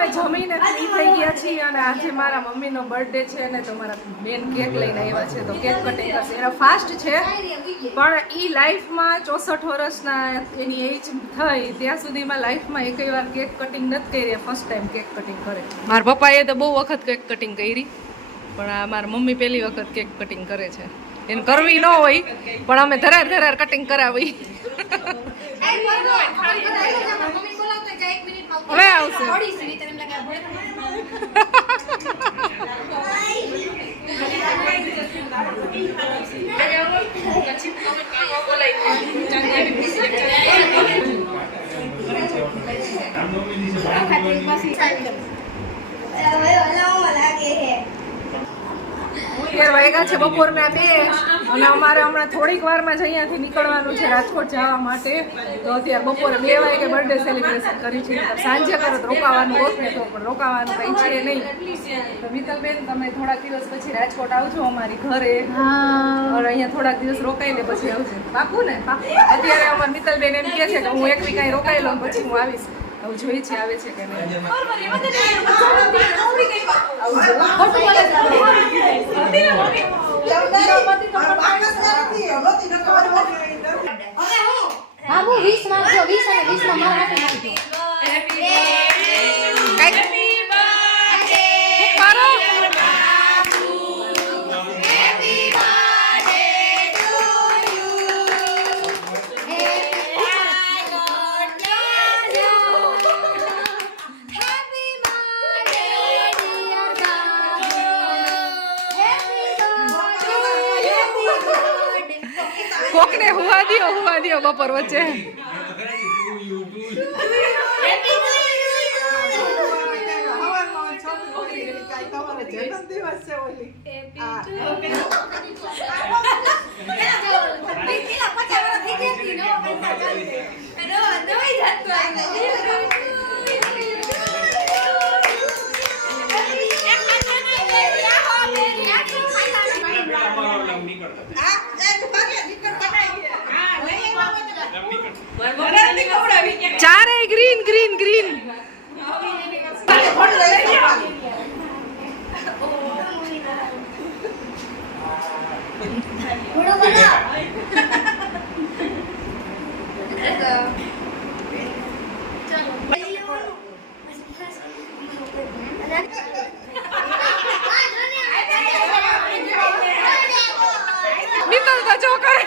અમે જમીને ફ્રી થઈ ગયા છીએ અને આજે મારા મમ્મીનો બર્થડે છે ને તો મારા બેન કેક લઈને આવ્યા છે તો કેક કટિંગ કરશે. એનો ફાસ્ટ છે પણ એ લાઈફમાં 64 વર્ષના એની એજ થઈ ત્યાં સુધીમાં લાઈફમાં એકેય વાર કેક કટિંગ નથી કરી. ફર્સ્ટ ટાઈમ કેક કટિંગ કરે. મારા પપ્પાએ તો બહુ વખત કેક કટિંગ કરી પણ આ મારા મમ્મી પહેલી વખત કેક કટિંગ કરે છે. એને કરવી ન હોય પણ અમે ધરાર કટિંગ કરાવી. હવે આવશે વાગ્યા છે બપોરના 2 અને અમારે હમણાં થોડીક વારમાં જ અહીંયાથી નીકળવાનું છે રાજકોટ જવા માટે. તો અત્યારે બપોરે 2 વાગે બર્થડે સેલિબ્રેશન કરી છે. સાંજે કરો તો રોકાવાનું હોત ને તો પણ રોકાવાનું કંઈ છે નહીં. તો મિત્તલબેન તમે થોડાક દિવસ પછી રાજકોટ આવજો અમારી ઘરે અને અહીંયા થોડાક દિવસ રોકાઈને પછી આવજો. પાકું ને? અત્યારે અમારા મિત્તલબેન એમ કહે છે કે હું એક વી કાંઈ રોકાઈ લઉં પછી હું આવીશ. હવે જોઈ છે આવે છે કે નહીં. બાબુ 20 માંગજો 20 અને 20 માં મારા હાથે માંગજો. કોકને હુવા દિયો બપોર વચ્ચે. ચારે ગ્રીન ગ્રીન ગ્રીન. મિત્તલ તો જો કરે.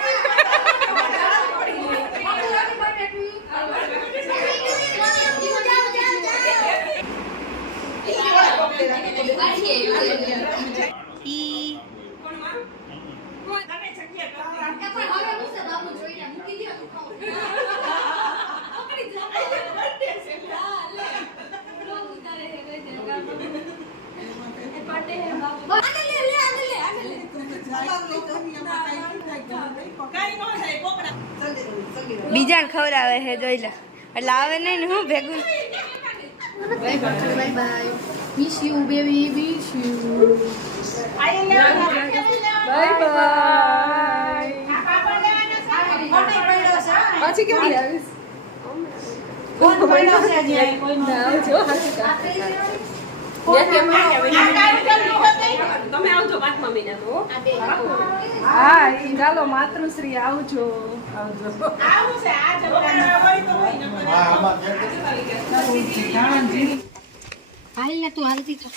બીજાને ખવડાવે છે જોઈ લે એટલે આવે નહીં ને હું ભેગું. Bye bye miss you baby miss you. Bye bye. પાછી કેવી આવીશ? તમે આવજો 5મા મહિના તો. હા ચાલો માતૃશ્રી આવજો. હાલ ને તું હાલતી તો.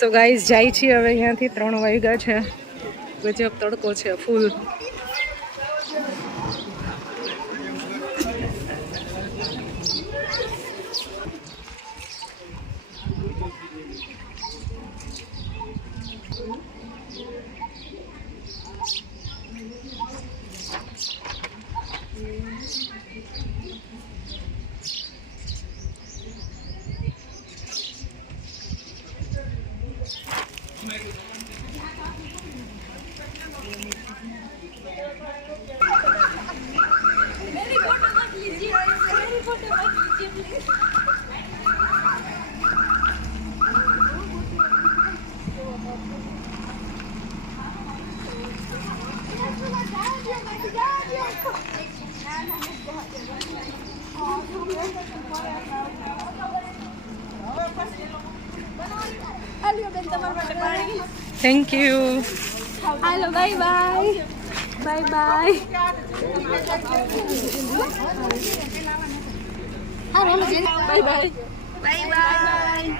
સો ગાઈઝ જાય છીએ હવે અહીંયાથી. 3 વાગ્યા છે. ગજબ તડકો છે ફૂલ. Thank you. હાલો bye bye bye bye. Bye bye bye bye.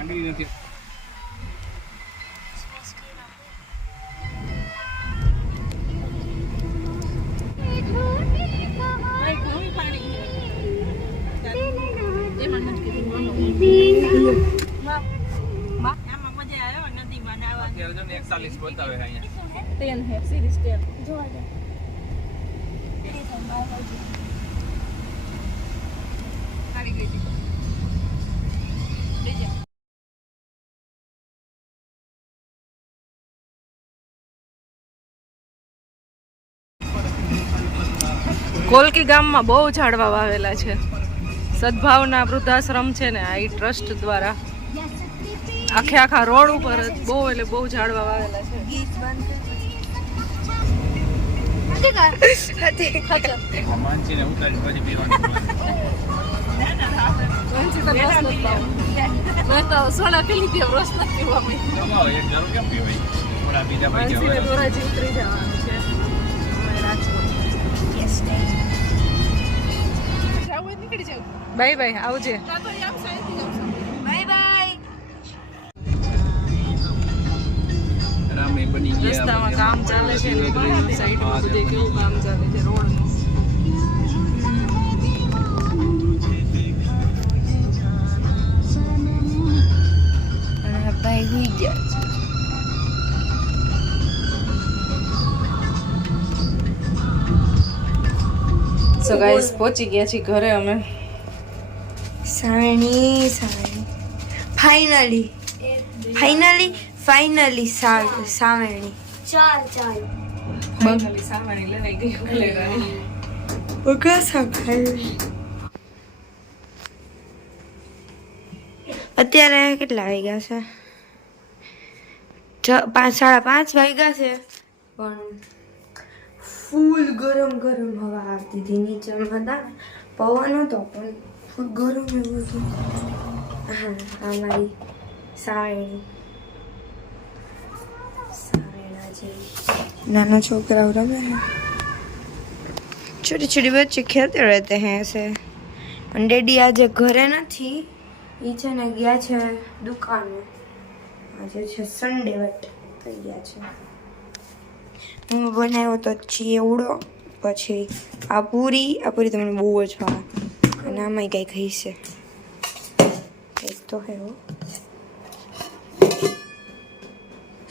Kolki ગામમાં બહુ ઝાડવા વાવેલા છે. સદભાવના વૃદ્ધાશ્રમ છે ને આ ટ્રસ્ટ દ્વારા આખે આખા રોડ ઉપર જ બહુ એટલે બહુ ઝાડવા વાવેલા છે. મેં તો સોડા પી લીધી, રસ નથી પીવા. ધોરાજી ઉતરી જવાનું છે રાજકોટ. બાય બાય, આવજે. Bye bye. રસ્તામાં કામ ચાલે છે ને સાઈડમાં બધે કેવું કામ ચાલે છે રોડનું. ભાઈ હુઈ ગયા છે. સો ગાઈસ પહોંચી ગયા છીએ ઘરે અમે. સાવણી ફાઇનલી સાવણી બંગાળી સામાની લેવાઈ ગઈ ખલેરાની. અત્યારે કેટલા વાગ્યા છે? 5:30 વાગ્યા છે, પણ ફૂલ ગરમ હવા આવતી હતી. નીચે હતા પવન હતો પણ ફૂલ ગરમ એવું હતું. હા, અમારી સાવેણા જેવી નાના છોકરાઓ રમે हैं, छोटे छोटे बच्चे खेलते रहते हैं ऐसे. અને ડેડી આજે ઘરે નથી, એ છે ને ગયા છે દુકાને. આજે છે સન્ડે વટ થઈ ગયા છે. હું બનાવ્યો તો ચેવડો, પછી આ પૂરી તો મને બહુ જ ભાવે, અને આમાં કંઈક હશે, કંઈક તો હે હો.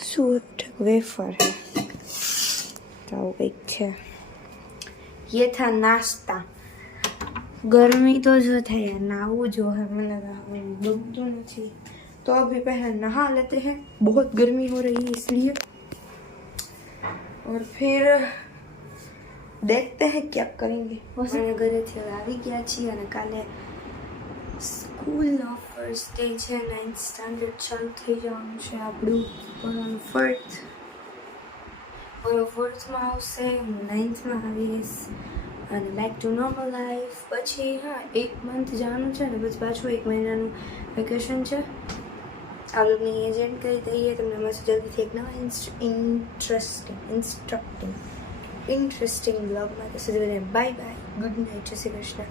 શું વેફર હે તો આવું કંઈક છે. ये था नाश्ता. गर्मी तो जो था यार, नहाऊ जो है मैंने गमતું નથી, तो अभी पहले नहा लेते हैं. बहुत गर्मी हो रही है इसलिए, और फिर देखते हैं क्या करेंगे. मैंने ઘરેથી આવી ગયા છીએ અને કાલે સ્કૂલનો ફર્સ્ટ ડે છે. 9th સ્ટાન્ડર્ડ ચાલુ થઈ જવાનું છે આપણું. પણ ફોર્થમાં આવશે, હું 9thમાં આવીશ, અને બેક ટુ નોર્મલ લાઈફ. પછી હા 1 મંથ જવાનું છે ને પછી પાછું 1 મહિનાનું વેકેશન છે. આ લોકોની એજન્ટ કરી દઈએ તમને. મસ્ત જલ્દીથી એક નવા ઇન્ટરેસ્ટિંગ બ્લોગમાં. તો સુધી બધાને બાય બાય, ગુડ નાઇટ, જય શ્રી કૃષ્ણ,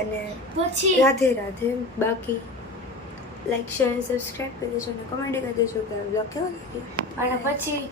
અને પછી રાધે રાધે. બાકી લાઈક શેર સબસ્ક્રાઈબ કરી દેજો અને કમેન્ટ કરી દેજો કે બ્લોગ કેવો લાગ્યો. અને પછી